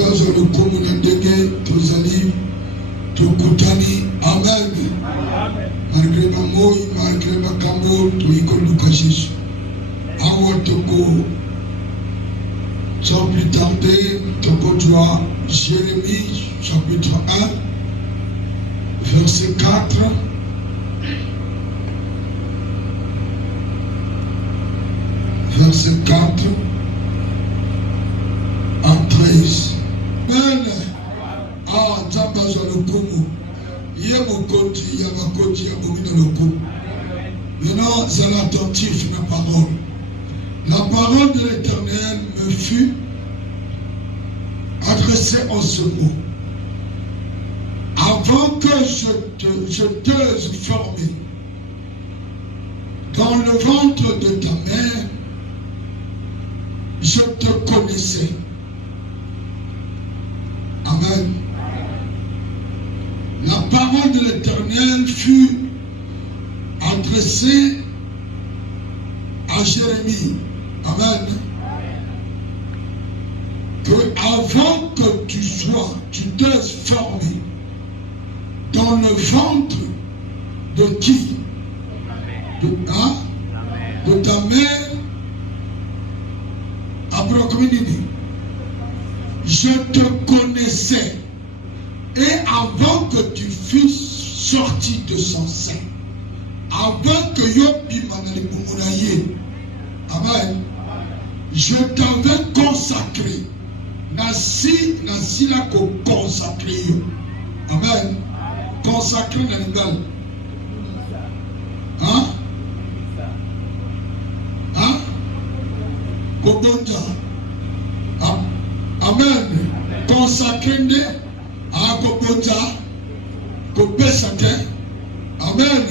bazwa lokumu na ndenge tozali tokutani. Amen. Malgré mamoi, malgré makambo toikoluka Jésus. Awa toko sans plus tarder, toko doit Jérémie chapitre 1 verset 4. Verset 4 à 13. Amen. Ah, Tambazo Lokumu. Yemokoti, Yamakoti, Yabomina Lokumu. Maintenant, c'est l'attentif, ma parole. La parole de l'Éternel me fut adressée en ce mot. Avant que je t'euse formé dans le ventre de ta mère, je te connaissais. Amen. La parole de l'Éternel fut adressée à Jérémie. Amen. Que avant que tu t'es formé dans le ventre de qui? De ta mère. Je te connaissais. Et avant que tu fusses sorti de son sein, avant que Yobi Manalibumoulaye, amen, je t'avais consacré. Nasi la consacré. Amen. Consacré dans le gal. Hein? Hein? Kobonja. Amen. Consacré à Kobonja. Kobesate. Amen.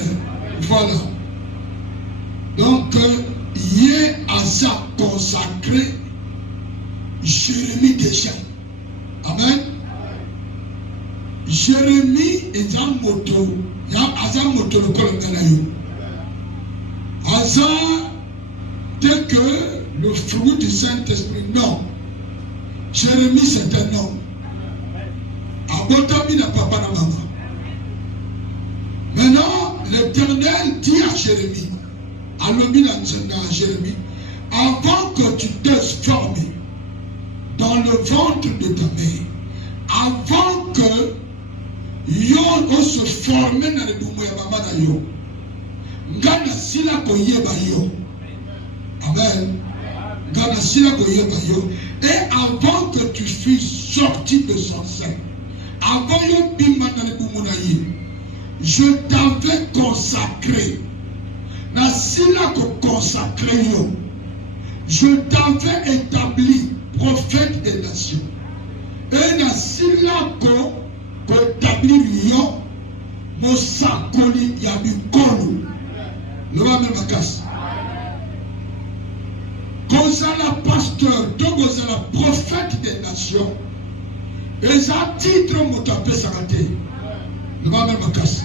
Voilà. Donc, hier à ça consacré Jérémie déjà. Amen. Jérémie est un moto. Il y a un moto le colonel. Hasard, dès que le fruit du Saint-Esprit, non. Jérémie c'est un homme. Abotami n'a pas de maman. Maintenant, l'Éternel dit à Jérémie, à Jérémie, avant que tu t'es formé dans le ventre de ta mère, avant que Yon se forme dans le boumou ya maman na yo, ngana sila koyeba yo. Amen. Ngana sila koyeba yo. Et avant que tu fusses sorti de son sein, avant yo bimba dans le boumou na yo, je t'avais consacré. Na sila ko consacré yo. Je t'avais établi prophète des nations. Et na sila ko établir yo mosakoli ya bikolo lova même bakasi kozala pasteur to kozala prophète des nations eza titre moto apesaka te lova même bakasi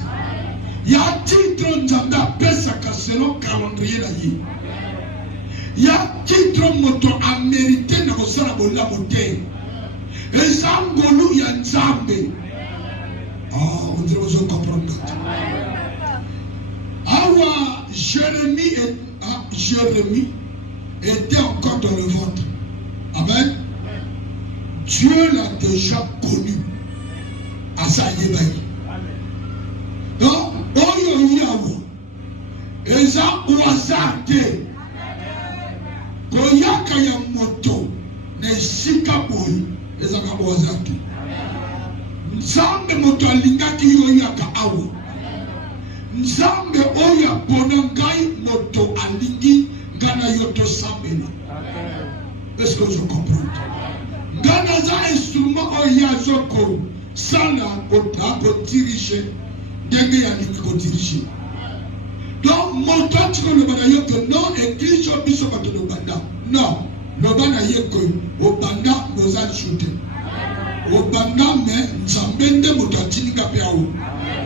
ya titre nzambe apesaka selon calendrier na ye ya titre moto amérité na kosala bolamo te eza ngolu ya nzambe. Ah, on dirait que vous comprenez. Alors, Jérémie était encore dans le ventre. Amen. Dieu l'a déjà connu. À sa yébaï. Donc, oyo yawo. Eza ouazate. Koyaka ya moto. Ne sikaboy. Eza ka ouazate. Nzambe moto alingaki yo yaka awo. Nzambe oya bonangai moto alingi ngana yoto sambela. Est-ce que je comprends? Ngana za instrument oya zoko sala ko diriger denge ya lingi ko diriger. Donc moto atiko le bana yo que non église biso bato le banda. Non, le bana yeko o banda bozal shooter. Obanda mais Nzambende motatini kapeao.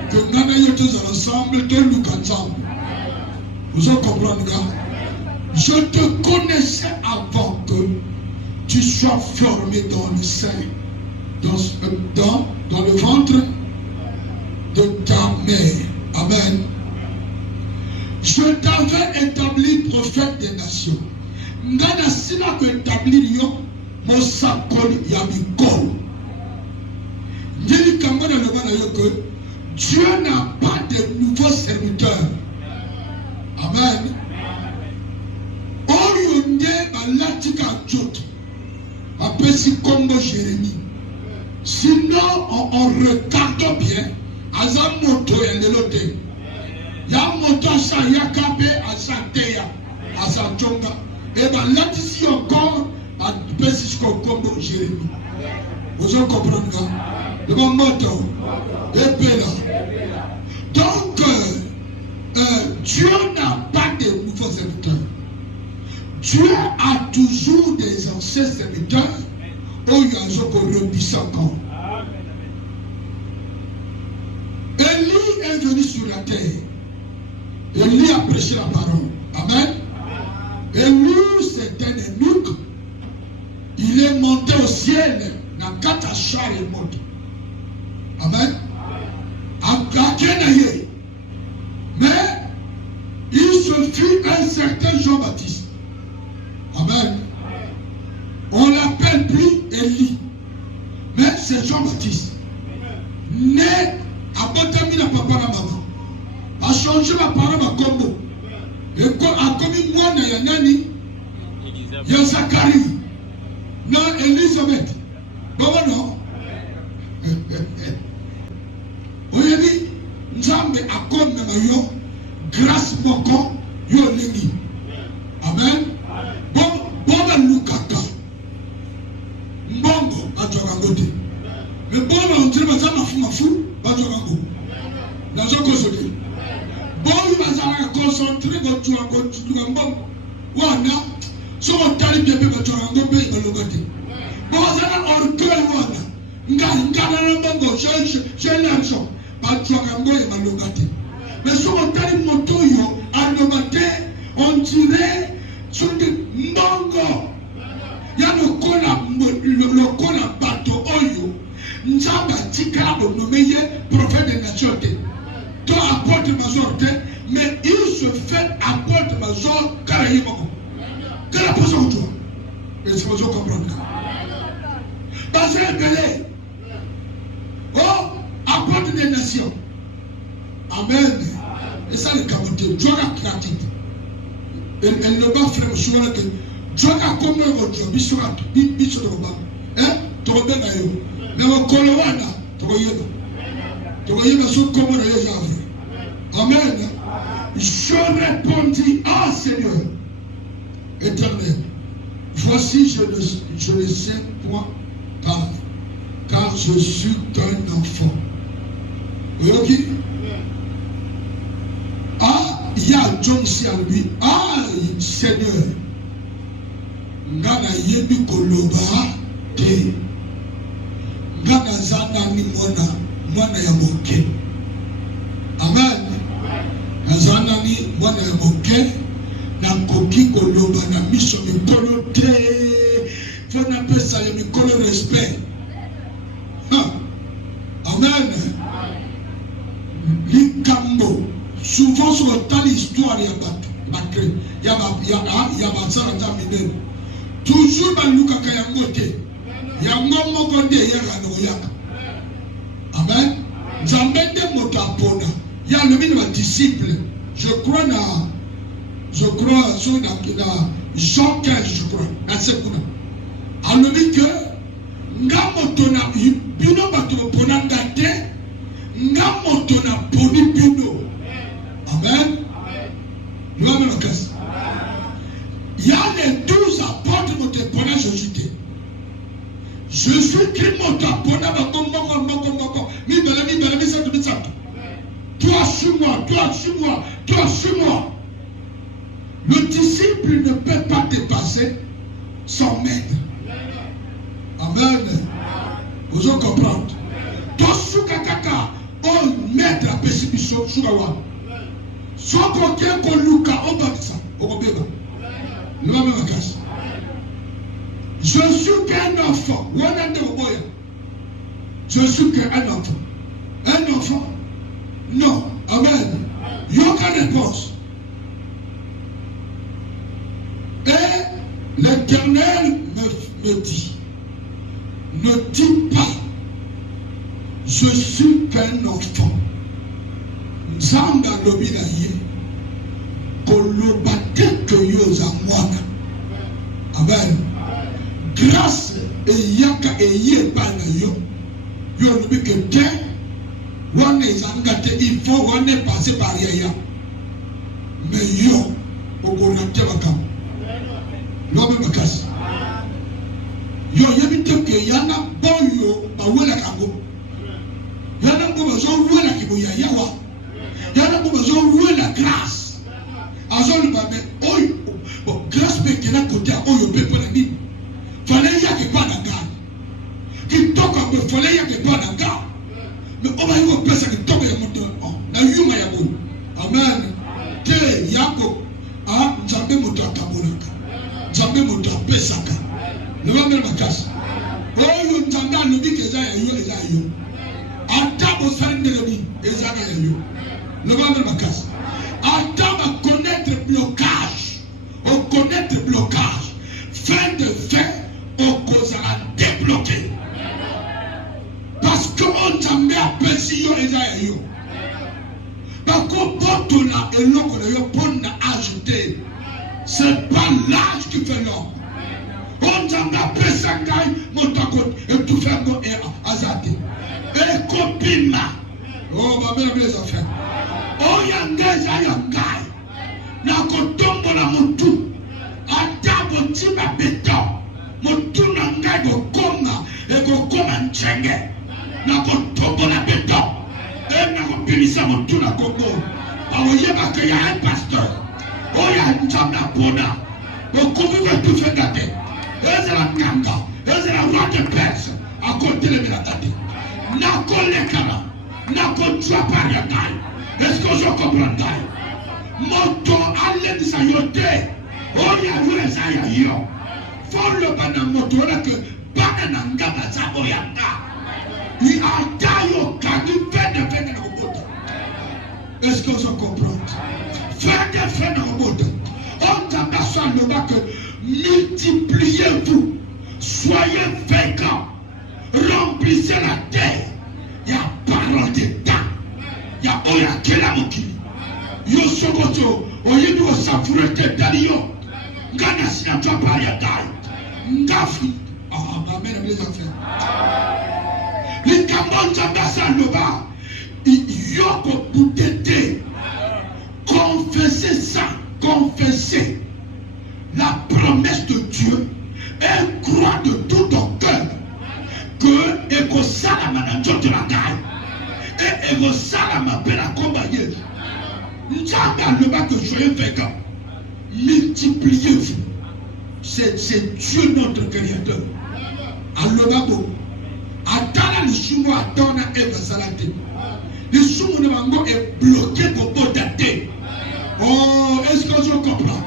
Que nana yote za ensemble te luka ensemble. Vous comprenez? Je te connaissais avant que tu sois formé dans le sein dans le ventre de ta mère. Amen. Je t'avais établi prophète des nations. Ngana sina ko établir yo mo sakoli ya mikolo. Ndeli kamona le bana yo que Dieu n'a pas de nouveaux serviteurs. Amen. Oyonde balatika joto. Apesi Congo Jérémie. Sinon on regarde bien. Azam moto ya lelote. Ya moto sa yakabe asanteya asantonga. Et bien là ici encore apesi Congo Jérémie. Vous en comprenez? Le moto. Et bien là. Donc Dieu n'a pas de nouveaux serviteurs. Dieu a toujours des anciens serviteurs où il y a un rebissant encore. Élie est venu sur la terre. Élie a prêché la parole. Amen. Élie, c'est un eunuque. Il est monté au ciel. Dans quatre chars et monte. Amen. Mais il se fit un certain Jean-Baptiste. Amen. On l'appelle plus Élie. Mais c'est Jean-Baptiste. Né à Botamina papa na maman. A changé ma parole à Congo. Et a commis moi na yanani. Ya Zacharie. Non, Elisabeth. Comment non? Vous avez dit, Nzambe akome na yo. Grâce moko yo lengi. Amen. Bon lukaka. Mbongo atwakangote. Mais bon on dirait bazama fumafu batwakango. Nazo kosote. Bon bazama concentré batwakango mbongo. Wana so otali bebe batwakango be balogote. Bon bazana orgueil wana. Ngana na mbongo je l'argent batwakango e balogote. Mais si on t'a dit motoyo, à le matin, on dirait sur des mbongo. Il y a le cola bateau oyo. Nzamba tika o nommé prophète des nations. Toi apporte ma sorte, mais il se fait apporte ma sorte carrément. Que la personne toi. Et c'est besoin de comprendre. Parce que belé. Oh, apporte des nations. Amen. Et ça le capoté. Dieu a créatif. Elle ne va faire souvent que Dieu a comme un job. Bisouat. Bisouat. Hein? Tombé d'ailleurs. Mais au Coloana. Tombé sur comment on est. Amen. Je répondis, ah Seigneur, éternel, voici je ne sais point parler, car je suis qu'un enfant. Ok? Ah, il y a John si à lui. Ah, Seigneur. Ngana yebi koloba te. Ngana zana ni mwana ya moke. Amen. Ngana ni mwana ya moke. Na koki koloba na miso mikolo te. Fona pesa ya mikolo respect. Amen. Likambo. Souvent sur le temps l'histoire il y a toujours dans Luka Kayangote il y a un moment qu'on dit amen. Zambende motapona il y a le minimum disciple je crois sur Jean 15 je crois dans ce coup là alors que ngamotona bino batopona ndate ngamotona poni bino. Amen. Il y a les 12 apôtres qui ont été Jésus. Jésus qui m'a appelé toi suis-moi, toi suis-moi, toi suis-moi. Le disciple ne peut pas dépasser son maître. Amen. Vous en comprenez. Toi suis-moi, oh maître à Pessibiso, suis-moi. Soit quelqu'un qu'on luka au baptême, au bébé. Le même casse. Je suis qu'un enfant. Je suis qu'un enfant. Un enfant? Non. Amen. Il n'y a aucune réponse. Et l'Éternel me dit, ne dis pas, je suis qu'un enfant. Nzamba lobi na ye, koloba teke yo za mwana. Amen. Grâce et yaka et ye pa na yo. Yo lobi que te, wane zangate, il faut wane passer par yaya. Mais yo, okonate wakam. L'homme me casse. Yo yebite ke yana boyo bawela kango. Yana bo bazo wela ki boya yawa. Yana bo bazo wela grâce. Azol ba me oy bo grâce be kena côté oyo pepe na ni. Fallait ya ke pa na ga. Ki toka be fallait ya ke pa na ga. Mais on va y voir personne qui toka ya moto. Na yuma ya bo. Amen. Te yako a nzambe moto atabonaka. Nzambe moto apesaka. Ne va même makasi. Oyo nzambe alobi ke za ya yo. Attends, ne va même makasi. Attends à connaître blocage. On connaît blocage. Fin de fait, on cause à débloquer. Parce que on t'a mis à penser yo et yo. Parce qu'on porte là et l'on qu'on a ajouté. C'est pas l'âge qui fait l'homme. On t'a mis à penser mon takot et tout faire bon et azate. Et copine là. Oh, ma mère, les affaires. Oh, yangeza yangai. Na kotombo na mutu. Ata botima beto. Mutu na ngai go koma. E go koma nchenge. Na kotombo na beto. E na kopinisa mutu na kongo. Awo yeba ke ya un pasteur. Oh, ya ntamba pona. Okomi va tout faire gâter. Ezra Kanga. Ezra roi de Perse. A côté le milatati. Na kolekala. Na kontra pariatai. Est-ce que je comprends? Moto allen sa yote. Oya yule sa ya yo. Follow bana moto la que bana nangaba sa oyanga. Il a taillé kaki fait de robota. Est-ce que je comprends? Fait de robota. On t'aperçoit le bas que multipliez-vous. Soyez féconds. Remplissez la terre. Il y a parole de temps. Il y a oya kela mokili. Yo sokoto oyebi o safurete dalio. Ngana sina twapa ya dai. Ngafi. Amen les affaires. Les Cambodgiens basa loba. Yoko boutete. Confessez ça, confessez la promesse de Dieu et crois de tout ton cœur que eko salama na njoto na ngai. Et ego salama pela komba yesu. Nzanga loba que soyez féconds. Multipliez-vous. C'est Dieu notre créateur. Aloba bo. Atala le sumo atona eva salate. Le sumo ne mango est bloqué pour potater. Oh, est-ce que je comprends?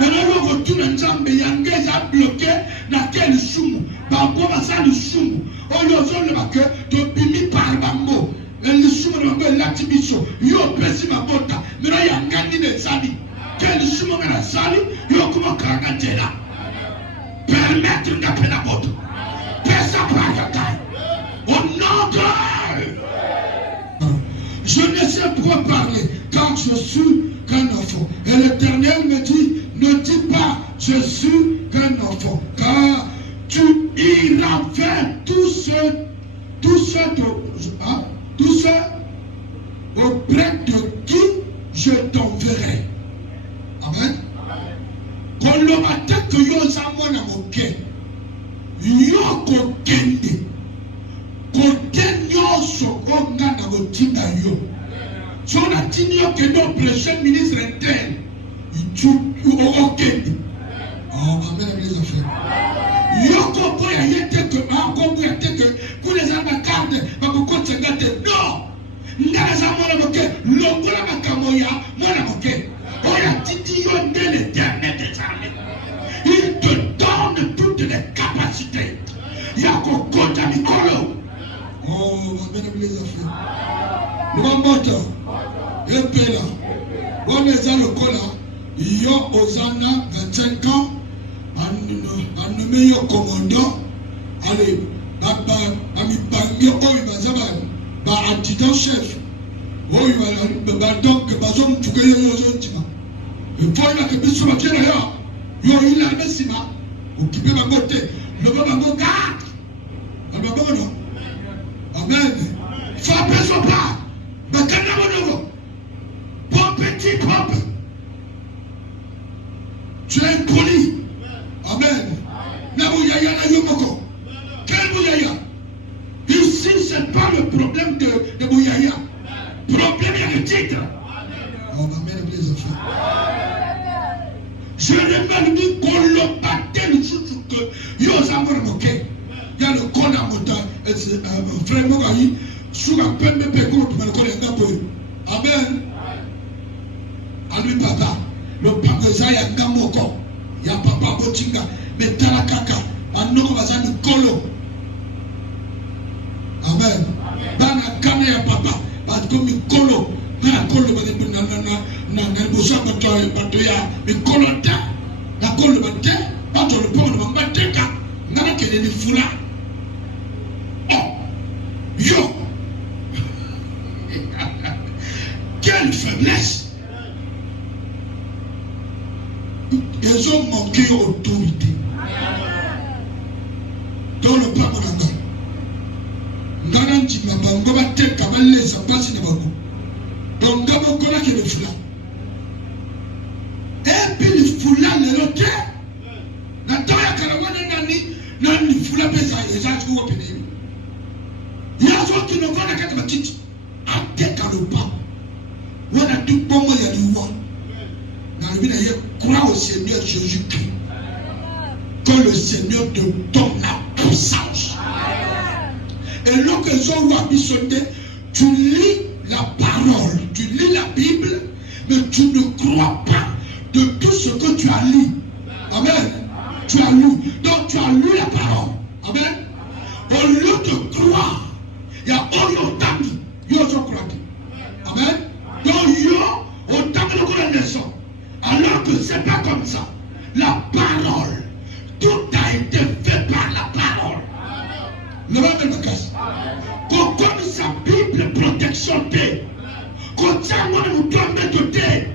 Maintenant, on retourne en Nzambe yangeza bloqué na quel sumo. Par quoi va ça le sumo? On le zone le baque to bimi par bango. Le sumo ne mango l'actibiso. Yo pesi ma bota. Maintenant yangani ne sali. Quel sumo na sali? Yo kuma karangantela. Permettre d'appeler la bota. Pesa par yatai. Au nom de je ne sais pourquoi parler, car je suis qu'un enfant. Et l'Éternel me dit, ne dis pas, je suis qu'un enfant, car tu iras faire tout ce auprès de qui je t'enverrai. Amen. Quand le matin que yo zamona moke, yo kokende. Kote nyonso onga na botinda yo. So na tinyo ke no prochain ministre interne. Tu okende. Oh, amen les affaires. Yo ko ya yete que ko ya teke pour les ambassades ba ko tsengate. Non. Ngala za mona moke longola makamoya mona moke. Oya titi yo de l'Éternel des armées. Il te donne toutes les capacités. Ya ko kota mikolo. les affaires. Nous allons monter. Et puis là, on est à l'école. Il y a Osana, 25 ans, un meilleur commandant. Allez, adjudant chef. Donc, il faut que les gens soient là. Il y a une amène occupé ma beauté. Le moment garde. Amen. Frappez son pas. Mais quand on a petit propre. Tu es impoli. Amen. Nabouyaya na yomoko. Quel Bouyaya? Ici, ce n'est pas le problème de Bouyaya. Le problème, il y a le titre. On va mettre les enfants. Je n'ai pas dit qu'on l'a battu le jour que Yosamor moqué. Il y a le corps à mon frère Mogaï. Sous la peine de paix, comme le collègue d'Apoy. Amen. À lui, papa. Le papa Zaya Gamoko. Il y a papa Botinga. Mais Tarakaka. Anoko Bazani Kolo. Amen. Bana Kane ya papa. Parce que mi Kolo. Na Kolo na bosa batoya. Mi Kolo ta. Na Kolo bate. Bato le pont de Mbateka. Nana kene ni fula. Oh. Yo. Quelle faiblesse! Ils ont manqué d'autorité. Dans le plan de Nananti Mabango va te cabaler sa passe de Bago. Donc, Gabo Kola qui est le foulard. Et puis le foulard, le loté. Natoya Karamana Nani foulard pesa et ça, tu vois, il y a ceux qui ne connaissent pas la petite. À tête à le pas. On a tout bon moment, il y a du roi. Dans le but, il y a croire au Seigneur Jésus-Christ. Que le Seigneur te donne la puissance. Et lorsque ils ont abissonné, tu lis la parole, tu lis la Bible, mais tu ne crois pas de tout ce que tu as lu. Amen. Tu as lu. Donc tu as lu la parole. Amen. Au lieu de croire, il y a autant de croire. Amen. Donc yo, autant que la naissance. Alors que ce n'est pas comme ça. La parole, tout a été fait par la parole. Le roi de la casse. Comme sa Bible protection t'est. Quand ça, moi, nous tomber de thé.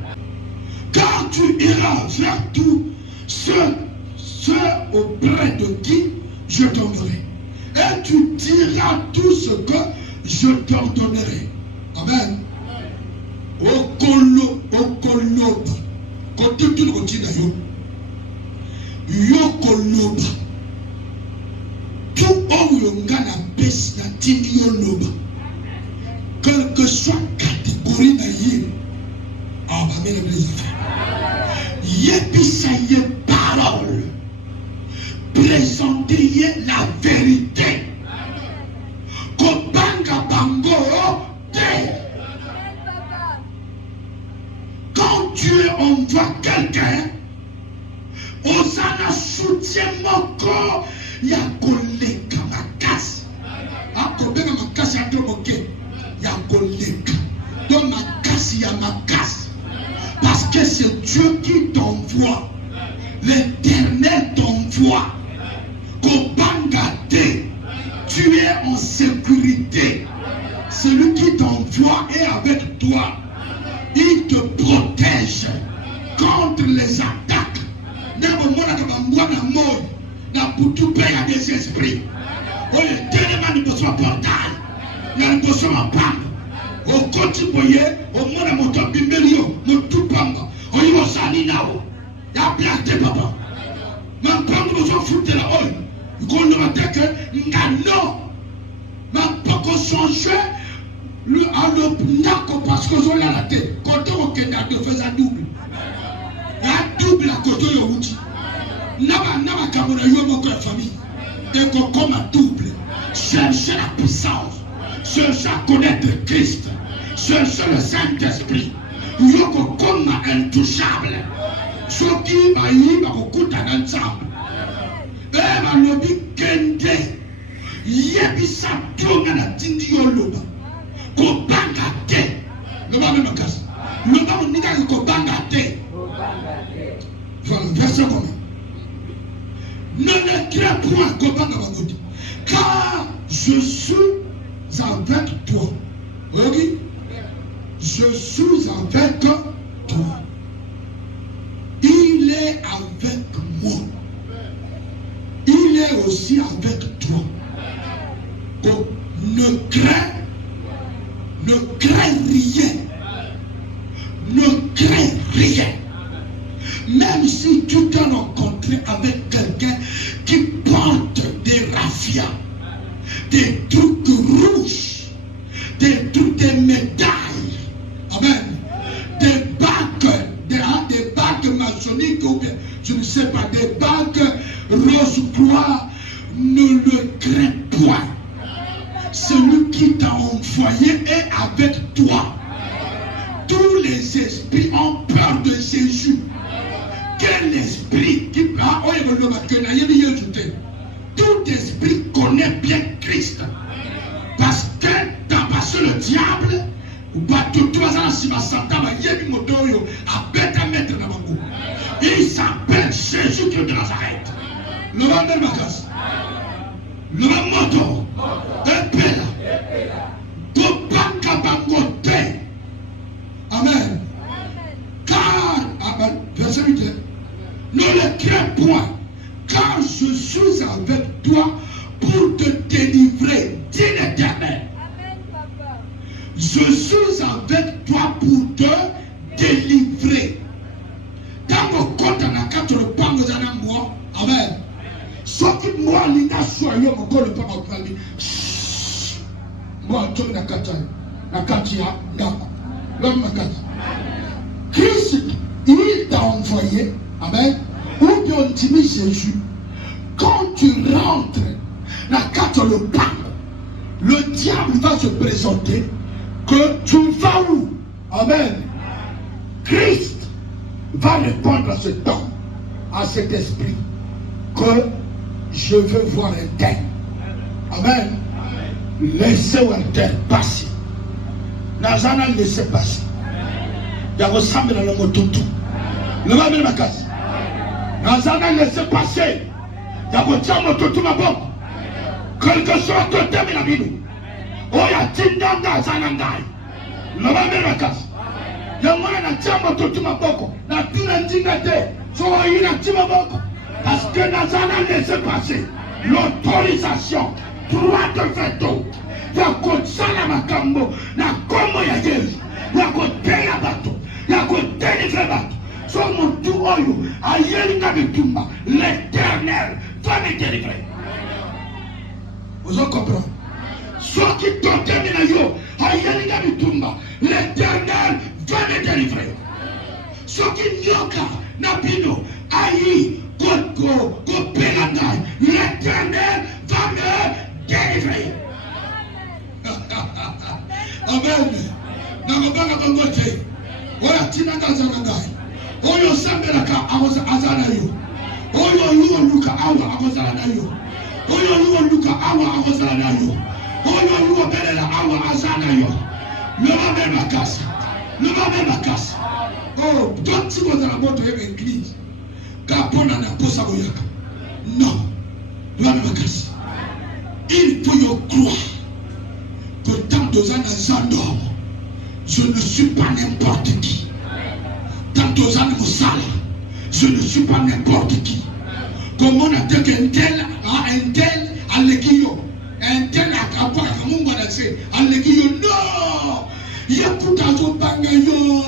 Quand tu iras vers tous ceux auprès de qui je t'ordonnerai. Et tu diras tout ce que je t'ordonnerai. Amen. Okoloba. Quand tu le continues, Yokoloba. Tout homme yongana bes na tindi yoloba. Quelle que soit catégorie d'ailleurs. Ah, bah, mais les affaires. Yébissa yé parole. Présentez la vérité. Kobanga bango te. Quand Dieu envoie quelqu'un, Osana soutient mon corps, il y a koleka makasi. Akobena makasi atromoke, il y a koleka. Donc makasi ya makasi. Parce que c'est Dieu qui t'envoie. L'Éternel t'envoie. Kobanga te. Tu es en sécurité. Celui qui t'envoie est avec toi. Il te protège contre les attaques. Il y a des esprits. On est tellement de besoin portail. Il y a des besoin en panne. Au quotidien, au monde à mon temps, Bimbelio, mon tout pamba. On y va s'aller là-haut. Il y a bien des papas. Mais quand nous avons foutu la haut, nous avons dit que non. Mais pas qu'on change. Le nako parce que vous avez la tête. Quand on a fait un double. Il y a double à côté de l'outil. Nama Kamona Yomoko la famille. Et qu'on comme un double. Cherchez la puissance. Cherchez à connaître Christ. Cherchez le Saint-Esprit. Yoko comme intouchable. Ce qui m'a eu beaucoup d'ensemble. Et ma lobby kende. Yebisa tonga na tindi yoloba. kobanga te. Loba même makasi. Loba moninga kobanga te. Voilà, verset combien? Ne le crains point, kobanga bangoti, car je suis avec toi. Oui, je suis avec toi. Il est avec moi. Il est aussi avec toi. Donc, ne crains rien. Ne crains rien. Même si tu t'es rencontré avec quelqu'un qui porte des raffias, des trucs rouges, des médailles, amen, des bagues maçonniques ou bien, je ne sais pas, des bagues rose croix, ne le crains point. Celui qui t'a envoyé est avec toi. Tous les esprits ont peur de Jésus. Quel esprit qui tout esprit connaît bien Christ. Parce que le diable, il s'appelle Jésus de Nazareth. Le Roi Magas, le moto, amen. Car, verset 8, ne le crains point, car je suis avec toi pour te délivrer, dit l'Éternel. Je suis avec toi pour te délivrer. Dans vos comptes, on a 4 pans, vous en avez moi. Amen. Sauf que moi, l'Ina soyez mon corps, le pain au calme. Moi, je suis na katia, l'homme na katia. Christ, il t'a envoyé, amen, ou bien on dit Jésus. Quand tu rentres dans le pain, le diable va se présenter. Que tu vas où? Amen. Christ va répondre à ce temps, à cet esprit, que je veux voir un tel. Amen. Laissez un tel passer. Nazana laissez passer. Il y a ressemble dans le mot toutou. Le va bien ma casse. Nazana laissez passer. Il y a ressemble dans toutou ma bombe. Quelque chose de termine la vie. Oya tindanga zanangai. Loba merakas. Yamana na chama totuma boko. Na tina ndingate. So ina tima boko. Parce que nazana laisse passer l'autorisation. Droit de veto. Ya kotsala makambo. Na komo ya Yesu. Ya koteya bato. Ya kotelivre bato. So mutu oyo. Ayelinga bitumba. L'Éternel va me délivrer. Vous en comprenez? Soit qui t'entendent na yo, ayelinga bitumba, l'Éternel va me délivrer. Soit qui nyoka na bino, ayi go pelangai, l'Éternel va me délivrer. Amen. Nakobanga bangote. Oya tinanga zanangai. Oyo sambelaka azana yo. Oyo luka awa akozala na yo. Oyo luka awa akozala na yo. Oyo luka belela awa azana yo. Le va même la casse. Le va même la casse. Oh, donc si vous avez la moto et l'église, Capona n'a pas sa voyaka. Non. Le va même la casse. Il faut y croire que tant de années je ne suis pas n'importe qui. Tant de années je ne suis pas n'importe qui. Comment on a dit qu'un tel à l'équio, un tel à Kapa, à mon balancé, à l'équio, non! Il y a tout à son bangayo.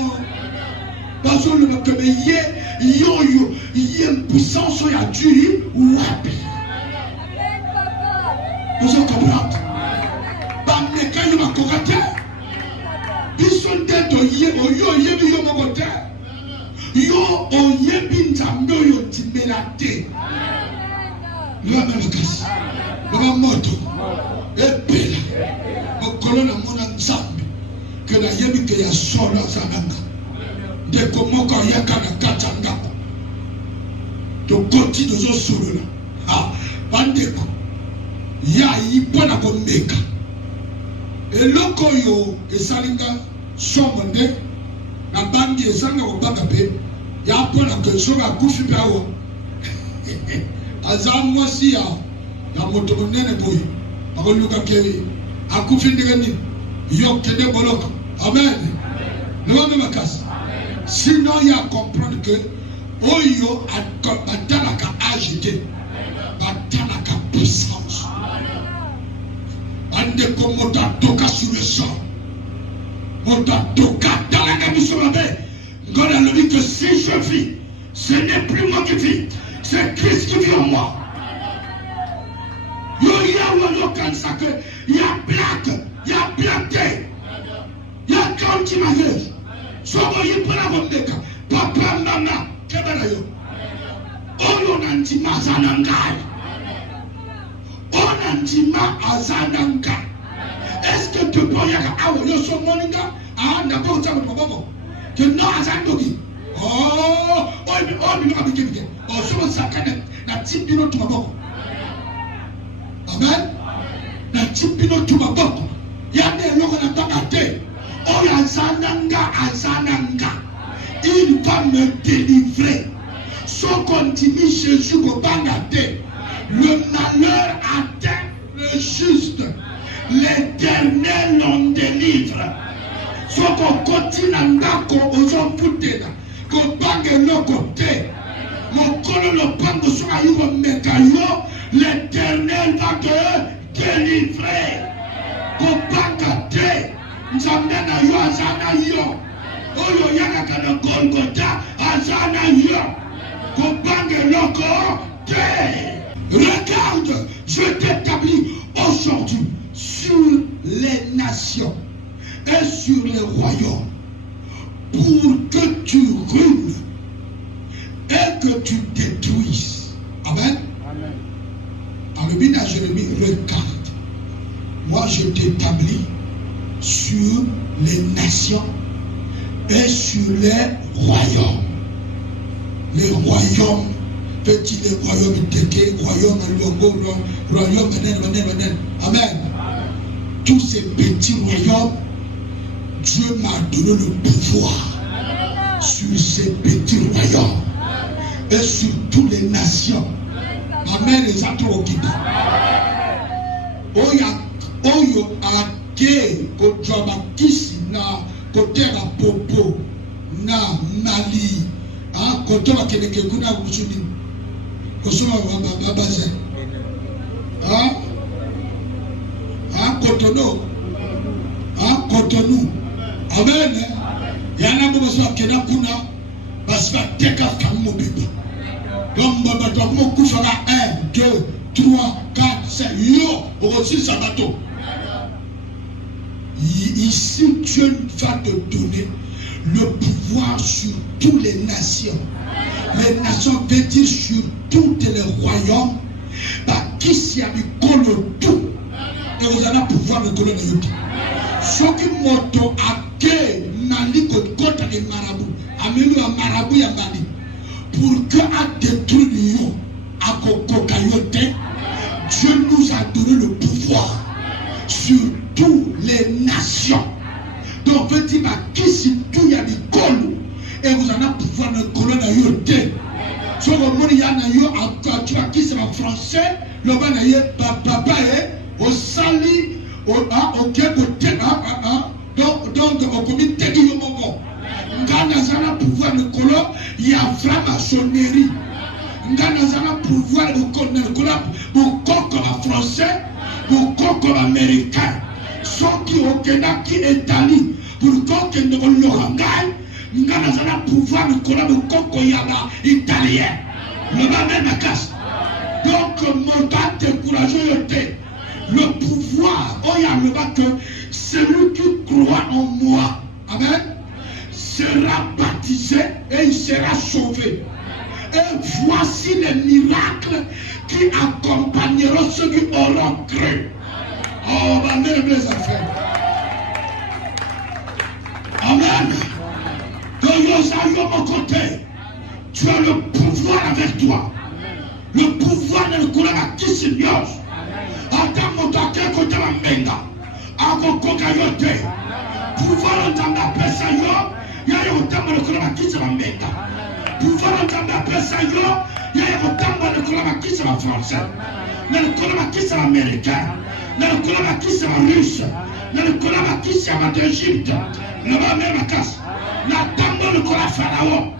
Parce que le mec, il y a une puissance, il y a du wapi. Vous en comprenez? Bameka, il y a un cocateur. Ils sont tête au yo mokote. Yo oyebi nzambe oyo timelate. Le va même kasi. Le va moto. Epela. Okolo na mona nzambe. Que na yebi ke ya solo zananga. De komoko yaka na katanga. To koti dozo solo. Ah, bandeko. Ya ipona komeka. Et lokoyo et salinga somone na bangi et sanga au bagape ya pona que soga kufi pawo azam mwasi ya moto monene boy akoluka ke akufi ndegani yo kede bolok amen le monde makasi sinon il y a comprendre que oyo atalaka agité atalaka puissance ande comme toka sur le sang mota toka dans la mission là-bas. God a dit que si je vis, ce n'est plus moi qui vis, c'est Christ qui vit en moi. Il y a blague, il y a blagué, il y a quand tu m'as vu. Soit moi, il peut l'avoir des cas. Papa, maman, qu'est-ce que tu as? On a dit Mazanangai. On a dit Mazanangai. Est-ce que tu peux y aller à son moninga? Ah, n'importe quoi. Que non, Azandogi. Oh, so sakane na tipino tumaboko. Amen. Na tipino tumaboko. Yane loko na bakate. Oh, azananga. Il va me délivrer. Sans continuer Jésus au bangate. Le malheur atteint le juste. L'Éternel l'en délivre. So qu'on continue à ndako ozomputela ko bange lokote mokolo lo pango so ayo mekayo l'Éternel va te délivrer ko banga te nzambe na yo azana yo oyo yaka kana Golgotha azana yo ko bange lokote. Regarde, je t'établis aujourd'hui sur les nations et sur les royaumes pour que tu ruines et que tu détruises. Amen. Amen. Alors, bien à Jérémie, regarde, moi je t'établis sur les nations et sur les royaumes. Les royaumes, petit les royaumes Teke, royaume Longo, royaume Amen. Amen. Tous ces petits royaumes, Dieu m'a donné le pouvoir sur ces petits royaumes et sur toutes les nations. Amen. Les autres qui Oyo ake kojaba kisi na kotera popo na Mali. Kotoba keneke kuna kusudi. Kosoma babaze. Cotonou. Amen. Yana boso akena kuna basi ba teka kamu bibi. Donc baba to mo kufaka 1 2 3 4 5 yo aussi sabato. Ici Dieu va te donner le pouvoir sur toutes les nations. Les nations veut dire sur tous les royaumes. Qui s'y a mis tout. Et vous allez pouvoir le donner de ce qui moto ake nali kota les marabouts, amelu a marabout ya Mali, pour que a détruit nous, à kokokayote, Dieu nous a donné le pouvoir sur toutes les nations. Donc, veut dire qui si tout y a des cols, et vous allez pouvoir le colonne à yote. So le monde y a na yo tu as qui c'est en français, le ban na ye papa au sali donc au comité du Yomogo. Ngana zana pouvoir le colon, il y a franc-maçonnerie. Ngana zana pouvoir le colon, beaucoup comme français, beaucoup comme américain. Ceux qui ont qui est Italie, pour qu'on ne le rangaille, ngana zana pouvoir le colon, beaucoup comme italien. Le même à casse. Donc, mon gars découragé le pouvoir, oh y'a le bas que celui qui croit en moi, amen, sera baptisé et il sera sauvé. Et voici les miracles qui accompagneront ceux qui auront cru. Oh, ma mère, mes affaires. Amen. De mon côté, tu as le pouvoir avec toi. Le pouvoir de le couler à qui s'ignore. Ata moto ake kote la menga. akokoka yo te. Pouvoir entendre apesa yo, ya yo tamba le kola bakisa ba meta. Pouvoir entendre apesa yo, ya yo tamba le kola bakisa ba français. Na le kola bakisa ba américain. Na le kola bakisa ba russe. Na le kola bakisa ba d'Égypte. Na ba même casse. Na tamba le kola pharaon.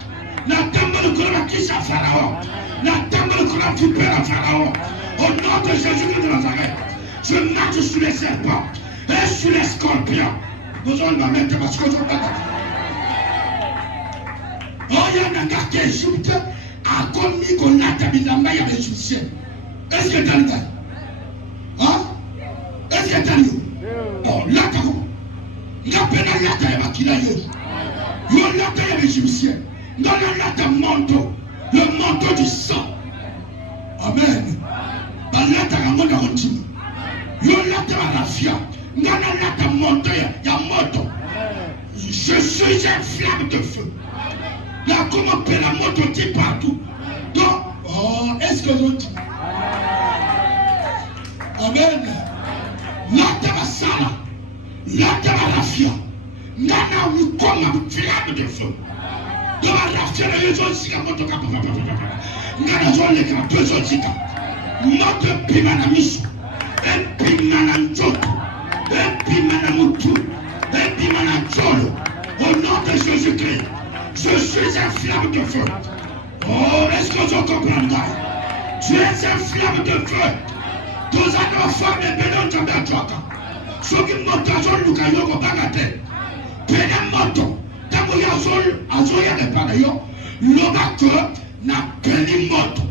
Na tamba le kola bakisa pharaon. Na tamba le kola vipère pharaon. Au nom de Jésus de Nazareth, je marche sur les serpents et sur les scorpions. Vous allez me mettre parce que je ne peux pas. Oh, il y a un gars qui est Égypte a commis qu'on a tabilamba ya Égyptien. Est-ce que tu as le gars? Hein? Est-ce que tu as le oh, là, t'as vu? Il y a peine à l'ata ya makila yo. Yo l'ata ya l'Égyptien. Dans le lata manteau, le manteau du sang. Amen. Balata ramona continue. Yo lata rafia. Ngana lata monte ya moto. Je suis un flamme de feu. Là comment peut la moto dit partout. Donc, oh, est-ce que vous dites? Amen. Lata basala. Lata rafia. Ngana mi comme flamme de feu. Donc rafia na yezo sika moto kapa. Ngana zo le kapa bezo sika. Moto pima na miso. Pima na njoto. Pima na mutu. Pima na jolo. Au nom de Jésus-Christ, je suis un flamme de feu. Oh, est-ce que vous comprenez? Tu es un flamme de feu. Tous nos femmes et bénons de la joie. Ceux qui montent à zone Luka Yoko Bagate. Péné moto. Taboya zone, Azoya de Panayo. L'obacteur n'a péné moto.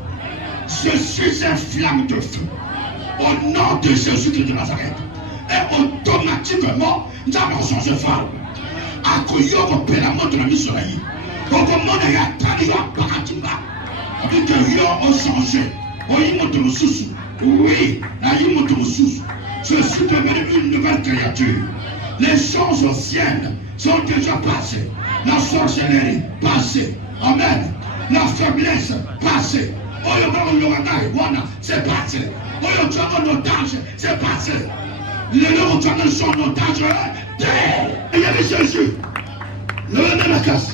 Je suis un flamme de feu. Au nom de Jésus-Christ de Nazareth. Et automatiquement, nous allons changer de femme. Akoyoko pela moto na miso na yi. Okomona ya tali ya pakatimba. Avec que yo ont changé. Oyi moto mususu. Oui, na yi moto mususu. Je suis devenu une nouvelle créature. Les choses anciennes sont déjà passées. La sorcellerie passée. Amen. La faiblesse passée. Oyo kama lorangai wana c'est passé. Oyo chama notage c'est passé. Les gens qui sont en otage, il y a des Jésus. Le même la casse.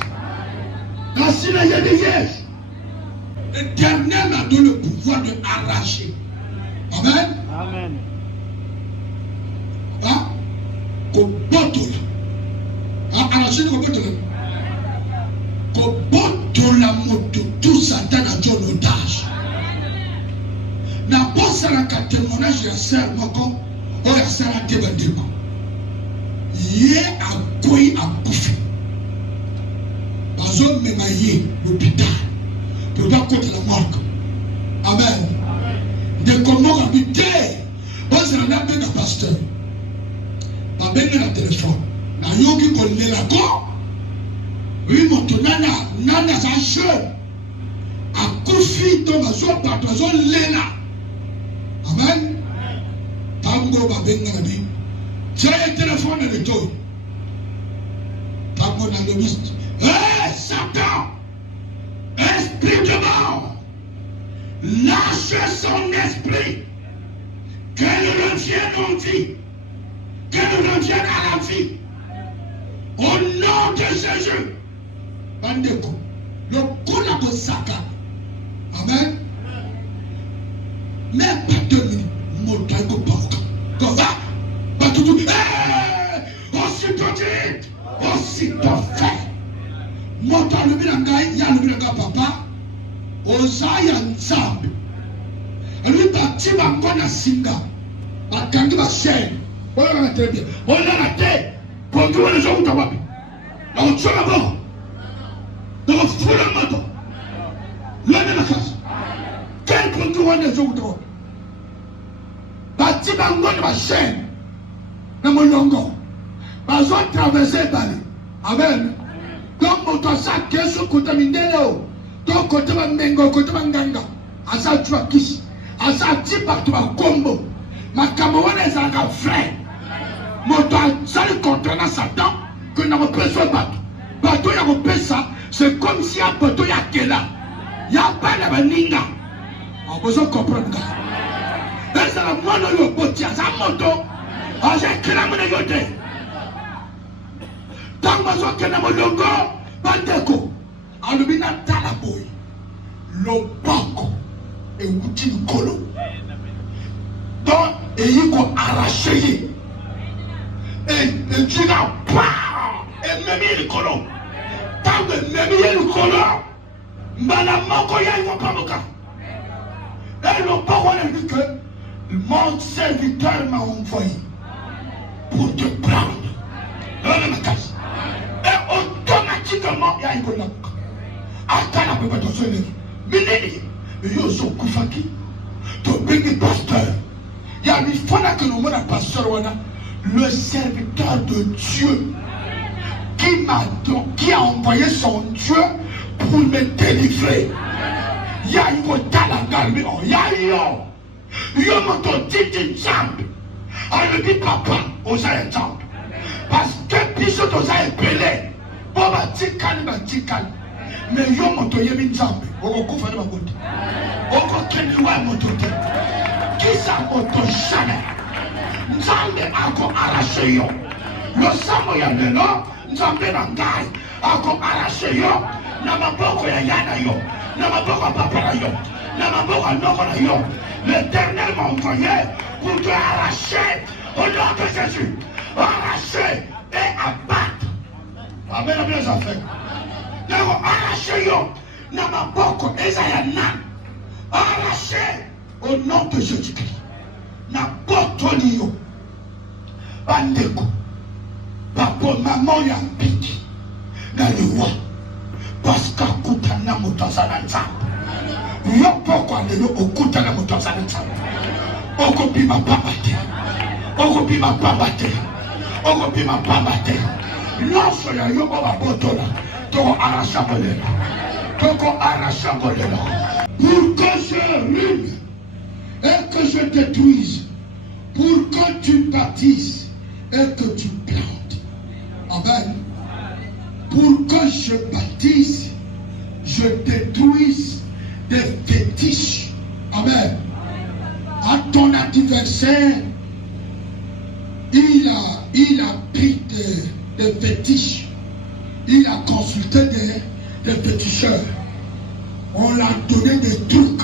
Dans il y a des vierges. L'Éternel a donné le pouvoir de arracher. Amen. Amen. Ah, Kobotola. Ah, arracher le Kobotola. Kobotola moto, tout Satan a dit en otage. N'a pas ça la témoignage de la sœur, encore. Oya sara teba deba. Ye akoyi akufi. Bazo mema ye l'hôpital. Pour pas contre la morgue. Amen. De comment habiter. Parce qu'on a bien un pasteur. Pas bien un téléphone. Na yogi konne la go. Oui mon nana za jeune. Akufi to bazo pa bazo lena. Amen. Tango babenga na bi. Tiens le téléphone de toi. Tango na lobiste. Hé Satan! Esprit de mort! Lâche son esprit! Qu'elle revienne en vie! Qu'elle revienne à la vie! Au nom de Jésus! Bandeko, le kola bosaka. Amen. Mais pas 2 minutes. Montagne au porc. Comment va? Pas tout. Aussitôt dit, aussitôt fait. Montagne le bilangai, il y a le bilangai papa. Osaya Nzambe. Lui bâti bangona singa. Bakangi ba chaîne. On a très bien. On a la tête. Pour que les gens t'aient wapi. On tue là-bas. Donc on fout la moto. L'un de la casse. Quel contour les gens t'aient bati bangona ba chaîne. Na molongo. Bazo traverser Bali. Amen. Donc moto sa keso kota mindelo. Donc côté Mengo, côté Nganga, asa tu as kiss, asa ti partout à combo. Ma camarade est un frère. Mon ça le contenant Satan que n'a pas besoin bateau. Bateau y a repéré ça, c'est comme si un bateau y a qu'elle là. Y a pas la baninga. On besoin comprendre. Et ça la moindre le botier, ça moto. J'ai clamé de yote. Tant que je suis molongo, bandeko. Alubina talaboy. Lobako. Et outil kolo. Donc, et il faut arracher. Et tu n'as pas. Et même il kolo. Tant que même il kolo. Malamoko ya il va pas moka. Et le parole dit que mon serviteur m'a envoyé pour te prendre. Et automatiquement, il y a une colonne. Attends la pépite de ce livre. Mais il y a un koufaki. Tu es un pasteur. Il y a une fois que nous avons un pasteur, le serviteur de Dieu qui a envoyé son Dieu pour me délivrer. Il y a une talanga. Il y a une. Il y a un petit jambe. Elle me dit papa, on a un jambe. Parce que Bishop Osa est pelé. Boba tikali. Mais yo moto yemi nzambe. Oko kufa ne bakote. Oko keni wa moto te. Kisa moto jamais. Nzambe ako arraché yo. Lo samo ya lelo. Nzambe na ngai. Ako arraché yo. Na maboko ya yana yo. Na maboko ya papa na yo. Na maboko ya noko na yo. L'Éternel m'a envoyé pour te arracher au nom de Jésus. Arracher et abattre. Amen, amen, ça fait. Nous arracher yo. Nama boko ezayana. Arracher au nom de Jésus-Christ. Na botoni yo. Bandeko. Papo maman ya mbiki. Na liwa. Paska kutana mutasana nzambe. Yo poko lelo okutana mutasana nzambe. Okopima papa te. Okopima papa te. Okopima papa te. Nyonso ya yo babotola. Toko arashabolela. Toko arashabolela. Pour que je ruine et que je détruise. Pour que tu bâtisses et que tu plantes. Amen. Pour que je bâtisse, je détruise des fétiches. Amen. À ton adversaire, il a pris des fétiches. Il a consulté des féticheurs. On l'a donné des trucs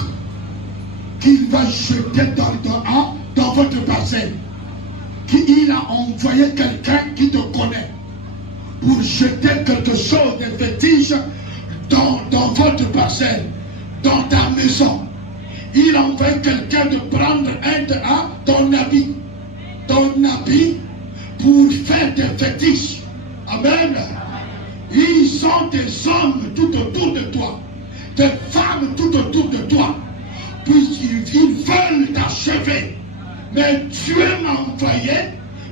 qu'il va jeter dans votre parcelle. Il a envoyé quelqu'un qui te connaît pour jeter quelque chose de fétiche dans votre parcelle, dans ta maison. Il a envoyé quelqu'un de prendre ton habit pour faire des fétiches. Amen. Ils sont des hommes tout autour de toi, des femmes tout autour de toi, puisqu'ils veulent t'achever. Mais Dieu m'a envoyé,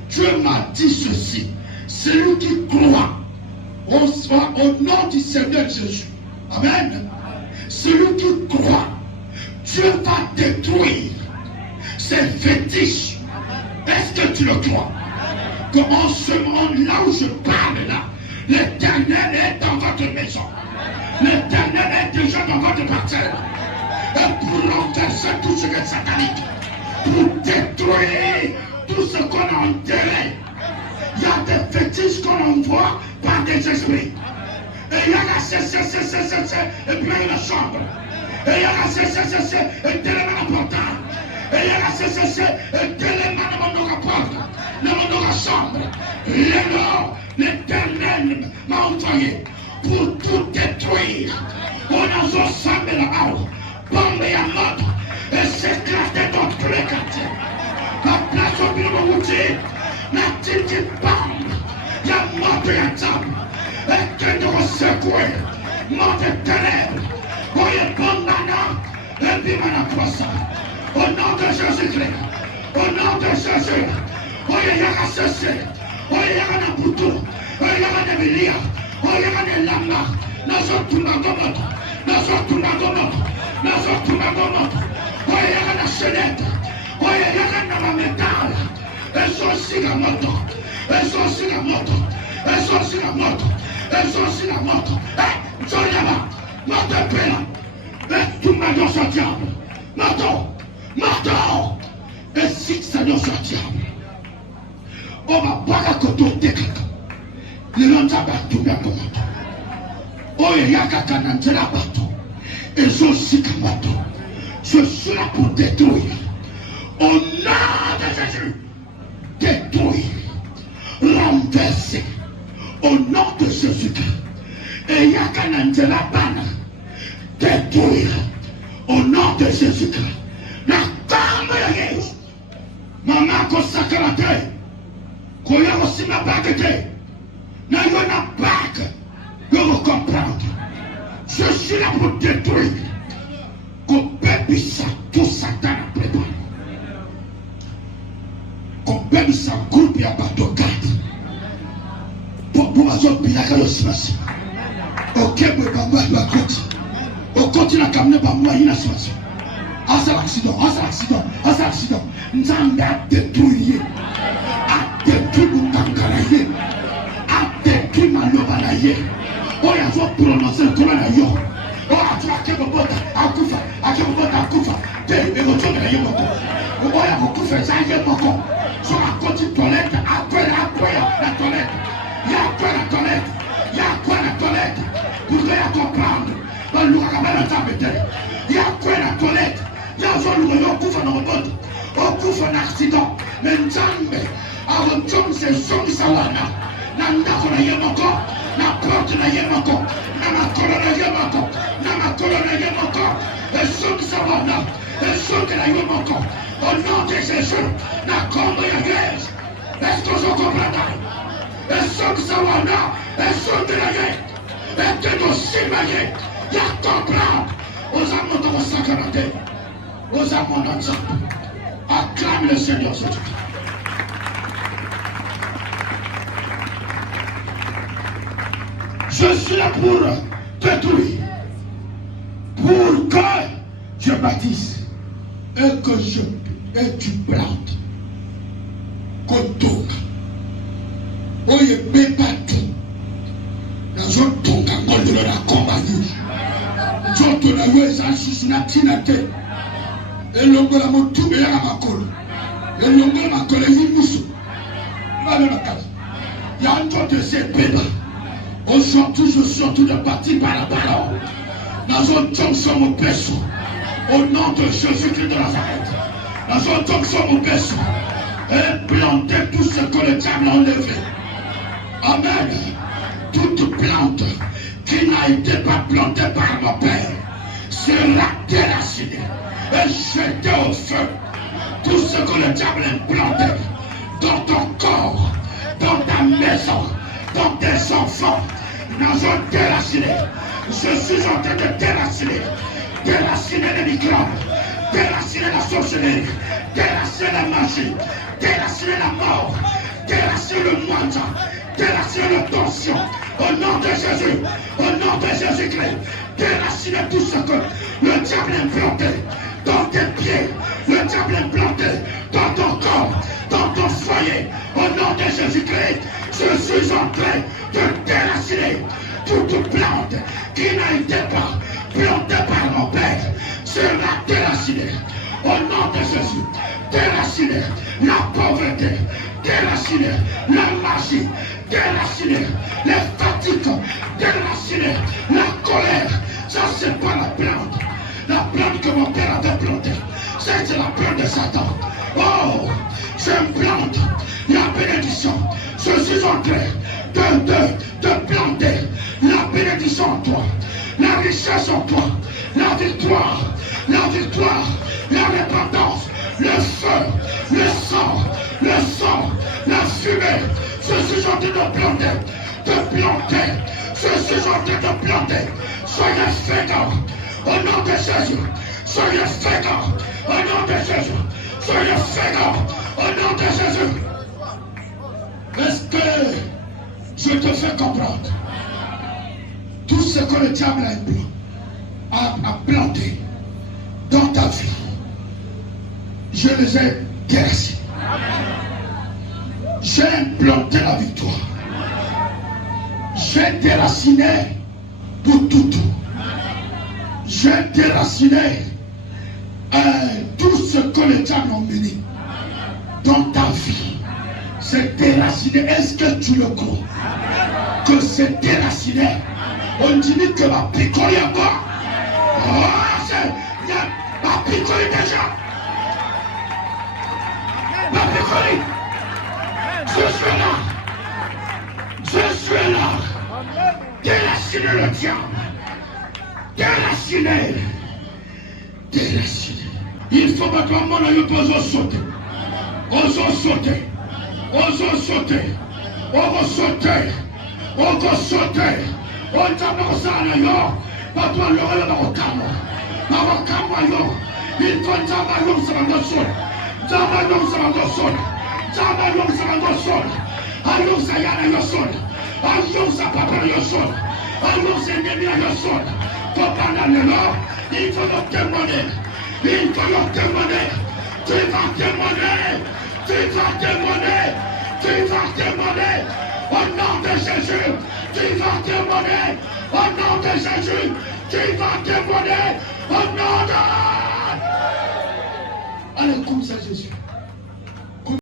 Dieu m'a dit ceci. Celui qui croit au nom du Seigneur Jésus. Amen. Celui qui croit, Dieu va détruire ces fétiches. Est-ce que tu le crois? Qu'en ce moment, là où je parle, là, l'Éternel est dans votre maison. L'Éternel est déjà dans votre parcelle. Et pour renverser tout ce qui est satanique, pour détruire tout ce qu'on a enterré. Il y a des fétiches qu'on envoie par des esprits. Et il y a la et puis la chambre. Et il y a la et tellement important. Et il y a la et tellement dans la chambre. L'Éternel m'a envoyé pour tout détruire. On a ensemble là-haut. Bombe et à mort. Et s'éclater dans tous les quartiers. La place au bureau routier. La petite bombe. Il y a mort et à table. Et que nous secouer. Mort et ténèbres. Voyez bombe maintenant. Et puis maintenant ça. Au nom de Jésus-Christ. Au nom de Jésus. Voyez, il y a cessé. Voyez, il y a un bouton. Voyez, il y a un Emilia. Voyez, il y a un lama. Nous sommes tous dans notre. Nous sommes tous dans notre. Nous sommes tous dans notre. Voyez, il y a une chenette. Voyez, il y a un métal. Elles sont aussi la moto. Elles sont aussi la moto. Elles sont aussi la moto. Elles sont aussi la moto. Eh, Joliama. Moto pela. Et tout le monde est sorti. Moto. Moto. Et si ça doit sortir. on va pas à côté de quelqu'un. Les gens va tout bien comme ça. Oh, il y a quelqu'un dans la bateau. Et je suis comme bateau. Je suis là pour détruire. Au nom de Jésus, détruire, renverser. Au nom de Jésus-Christ. Et il y a quelqu'un dans la banne. Détruire. Au nom de Jésus-Christ. La femme de Jésus. Maman, qu'on s'accorde. Qu'on y a aussi ma bague. N'a pas bague. Je veux comprendre. Je suis là pour détruire. Qu'on peut ça, tout Satan a préparé. Qu'on peut ça, groupe et abattre garde. Pour vous, je vais bien le silence. Ok, vous pouvez pas continuer. Au continent, comme pas moi, il y a situation. Ah, c'est l'accident, ah, c'est l'accident, ah, c'est l'accident. Nous avons détruit. A détruit mon tangaraye. A détruit ma lobanaye. Oh, il y a faut prononcer le comment d'ailleurs. Oh, tu vas que vous akufa, akufa. T'es et votre de la yemoko. Oh, il y a beaucoup fait ça, yemoko. Sur la côte toilette, après la toilette. Il y a quoi la toilette? Il y a quoi la toilette? Vous devez comprendre. Il y a quoi la toilette? Il y a un jour où on couvre dans le monde. On couvre un accident. Mais nous sommes à un jour, c'est son sawana. Nanda kola yemoko. Na porte na yemoko. Na colonne yemoko. Na colonne yemoko. Et son sawana. Et son de la yemoko. Au nom de Jésus. Na combe yageuse. Est-ce que vous comprenez? Et son sawana. Et son de la yemoko. Et que nous simaillons. Il y a comprendre aux amants de vos sacramentés, aux amants d'ensemble. Acclame le Seigneur ce jour. Je suis là pour détruire, pour que je bâtisse et que tu plantes. Qu'on oye beba tout. La zone tombe à de la compagnie. Joto na yo esansusu na tina te elongola motume ya makolo elongola makolo yimusu bale makala ya njoto sepeba aujourd'hui je suis en tout de partie par la parole dans un jonction mon péché au nom de Jésus-Christ de Nazareth dans un jonction mon péché et planter tout ce que le diable a enlevé. Amen. Toute plante qui n'a été pas planté par mon Père sera déracinée et jetée au feu. Tout ce que le diable a planté dans ton corps, dans ta maison, dans tes enfants, nous avons déraciné. Je suis en train de déraciner les microbes, déraciner la sorcellerie, déraciner la magie, déraciner la mort, déraciner le moindre, déraciner la tension. Au nom de Jésus, au nom de Jésus-Christ, déraciner tout ce que le diable a implanté dans tes pieds, le diable a implanté dans ton corps, dans ton foyer. Au nom de Jésus-Christ, je suis en train de déraciner toute plante qui n'a été pas plantée par mon Père, sera déracinée. Au nom de Jésus, déraciner la pauvreté, déraciner la magie, déraciner les fatigues, déraciner la colère. Ça, c'est pas la plante. La plante que mon père avait plantée, c'est la plante de Satan. Oh, j'implante la bénédiction. Je suis en train de planter la bénédiction en toi, la richesse en toi, la victoire, la repentance, le feu, le sang, la fumée. Je suis en train de planter. Je suis en train de planter. Soyez féconds au nom de Jésus. Soyez féconds au nom de Jésus. Soyez féconds au nom de Jésus. Est-ce que je te fais comprendre? Tout ce que le diable a planté dans ta vie, je les ai déracinés. J'ai implanté la victoire. J'ai déraciné pour tout. J'ai déraciné tout ce que le diable a mené dans ta vie. c'est déraciné. Est-ce que tu le crois? Que c'est déraciné. On dit que ma picole est encore. Oh, c'est ma picole déjà. Ma picole. Je suis là. Je suis là. Déraciné le diable. Déraciné. Déraciné. Il faut maintenant mon aïe pour sauter. Osons sauter. Osons sauter. Osons sauter. Osons sauter. On t'a pensé yo. Pas toi l'oreille dans le camo. Dans le camo yo. Il faut t'avoir sur le sol. T'avoir sur le sol. T'avoir sur le sol. Allons ça y a le sol. Allons ça papa le sol. Allons c'est ennemi le sol. Papa n'a le nom. Il faut le témoigner. Il faut le témoigner. Tu vas témoigner. Tu vas témoigner. Tu vas témoigner. Au nom de Jésus. Tu vas témoigner. Au nom de Jésus. Tu vas témoigner. Au nom de... Allez, comme ça Jésus.